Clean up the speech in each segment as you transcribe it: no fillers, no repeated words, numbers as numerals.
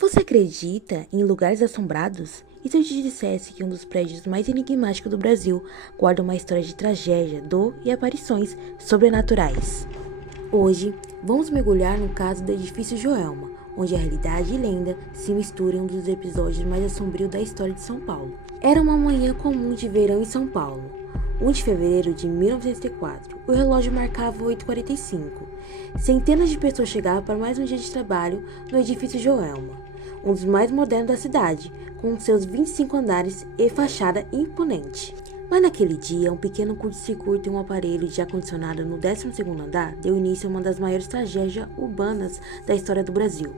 Você acredita em lugares assombrados? E se eu te dissesse que um dos prédios mais enigmáticos do Brasil guarda uma história de tragédia, dor e aparições sobrenaturais? Hoje, vamos mergulhar no caso do edifício Joelma, onde a realidade e lenda se misturam em um dos episódios mais assombrios da história de São Paulo. Era uma manhã comum de verão em São Paulo, 1 de fevereiro de 1904. O relógio marcava 8h45. Centenas de pessoas chegavam para mais um dia de trabalho no edifício Joelma, um dos mais modernos da cidade, com seus 25 andares e fachada imponente. Mas naquele dia, um pequeno curto-circuito em um aparelho de ar-condicionado no 12º andar deu início a uma das maiores tragédias urbanas da história do Brasil.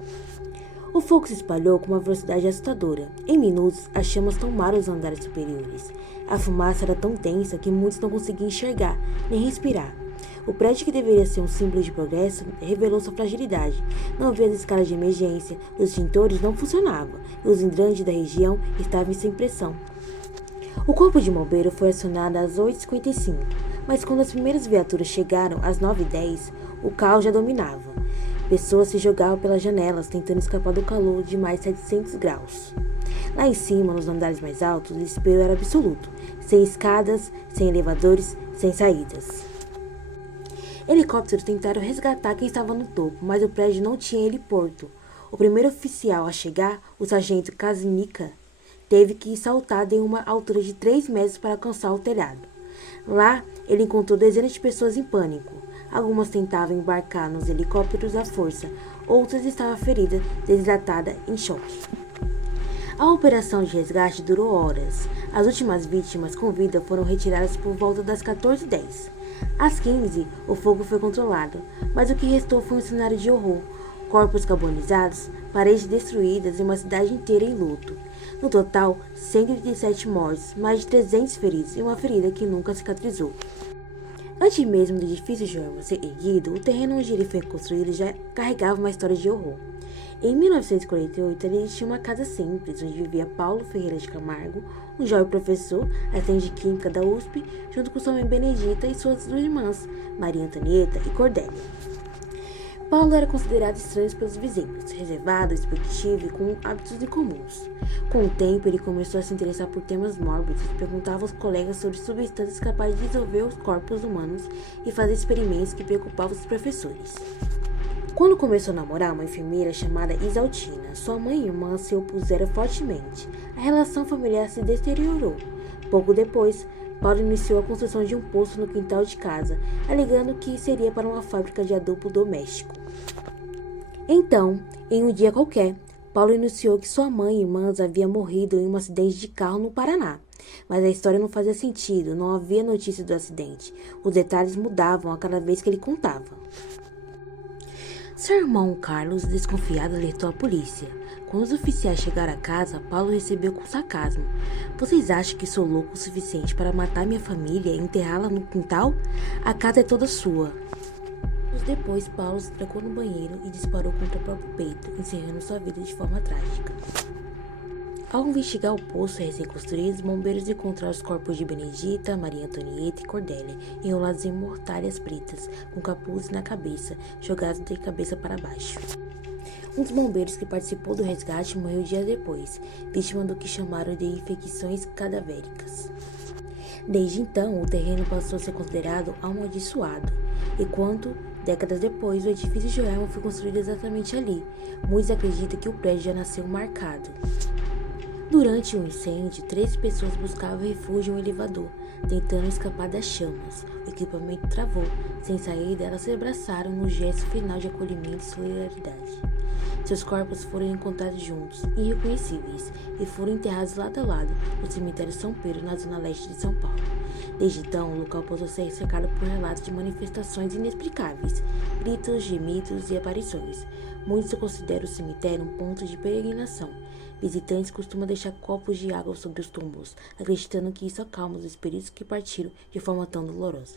O fogo se espalhou com uma velocidade assustadora. Em minutos, as chamas tomaram os andares superiores. A fumaça era tão densa que muitos não conseguiam enxergar, nem respirar. O prédio, que deveria ser um símbolo de progresso, revelou sua fragilidade. Não havia as escalas de emergência, os extintores não funcionavam e os hidrantes da região estavam sem pressão. O corpo de bombeiro foi acionado às 8h55, mas quando as primeiras viaturas chegaram às 9h10, o caos já dominava. Pessoas se jogavam pelas janelas, tentando escapar do calor de mais 700 graus. Lá em cima, nos andares mais altos, o desespero era absoluto, sem escadas, sem elevadores, sem saídas. Helicópteros tentaram resgatar quem estava no topo, mas o prédio não tinha heliporto. O primeiro oficial a chegar, o sargento Kazimika, teve que saltar de uma altura de 3 metros para alcançar o telhado. Lá, ele encontrou dezenas de pessoas em pânico. Algumas tentavam embarcar nos helicópteros à força, outras estavam feridas, desidratadas, em choque. A operação de resgate durou horas. As últimas vítimas com vida foram retiradas por volta das 14h10. Às 15h, o fogo foi controlado, mas o que restou foi um cenário de horror. Corpos carbonizados, paredes destruídas e uma cidade inteira em luto. No total, 137 mortes, mais de 300 feridos e uma ferida que nunca cicatrizou. Antes mesmo do edifício Joelma ser erguido, o terreno onde ele foi construído já carregava uma história de horror. Em 1948, ele tinha uma casa simples, onde vivia Paulo Ferreira de Camargo, um jovem professor, assistente de química da USP, junto com sua mãe Benedita e suas duas irmãs, Maria Antonieta e Cordélia. Paulo era considerado estranho pelos vizinhos, reservado, expressivo e com hábitos incomuns. Com o tempo, ele começou a se interessar por temas mórbidos e perguntava aos colegas sobre substâncias capazes de dissolver os corpos humanos e fazer experimentos que preocupavam os professores. Quando começou a namorar uma enfermeira chamada Isaltina, sua mãe e irmã se opuseram fortemente. A relação familiar se deteriorou. Pouco depois, Paulo iniciou a construção de um poço no quintal de casa, alegando que seria para uma fábrica de adubo doméstico. Então, em um dia qualquer, Paulo anunciou que sua mãe e irmãs haviam morrido em um acidente de carro no Paraná. Mas a história não fazia sentido, não havia notícia do acidente. Os detalhes mudavam a cada vez que ele contava. Seu irmão Carlos, desconfiado, alertou a polícia. Quando os oficiais chegaram à casa, Paulo recebeu com sarcasmo. Vocês acham que sou louco o suficiente para matar minha família e enterrá-la no quintal? A casa é toda sua. Depois, Paulo se trancou no banheiro e disparou contra o próprio peito, encerrando sua vida de forma trágica. Ao investigar o poço recém-construído, os bombeiros encontraram os corpos de Benedita, Maria Antonieta e Cordélia, enrolados em mortalhas pretas, com capuzes na cabeça, jogados de cabeça para baixo. Um dos bombeiros que participou do resgate morreu dias depois, vítima do que chamaram de infecções cadavéricas. Desde então, o terreno passou a ser considerado amaldiçoado, e décadas depois, o edifício Joelma foi construído exatamente ali. Muitos acreditam que o prédio já nasceu marcado. Durante um incêndio, 13 pessoas buscavam refúgio em um elevador, tentando escapar das chamas. O equipamento travou. Sem saída, elas se abraçaram no gesto final de acolhimento e solidariedade. Seus corpos foram encontrados juntos, irreconhecíveis, e foram enterrados lado a lado no cemitério São Pedro, na zona leste de São Paulo. Desde então, o local passou a ser cercado por relatos de manifestações inexplicáveis, gritos, gemidos e aparições. Muitos consideram o cemitério um ponto de peregrinação. Visitantes costumam deixar copos de água sobre os túmulos, acreditando que isso acalma os espíritos que partiram de forma tão dolorosa.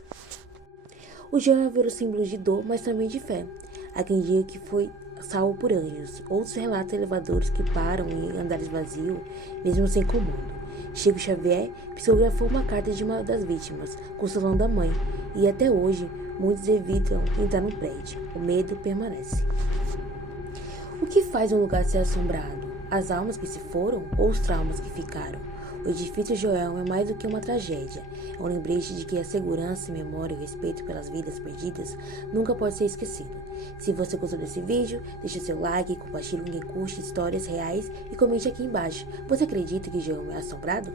O Joelma virou símbolo de dor, mas também de fé. Há quem diga que foi salvo por anjos. Outros relatam elevadores que param em andares vazios, mesmo sem comando. Chico Xavier psicografou uma carta de uma das vítimas, consolando a mãe, e até hoje muitos evitam entrar no prédio. O medo permanece. O que faz um lugar ser assombrado? As almas que se foram ou os traumas que ficaram? O edifício Joelma é mais do que uma tragédia. É um lembrete de que a segurança, memória e o respeito pelas vidas perdidas nunca pode ser esquecido. Se você gostou desse vídeo, deixe seu like, compartilhe com quem curte histórias reais e comente aqui embaixo. Você acredita que Joelma é assombrado?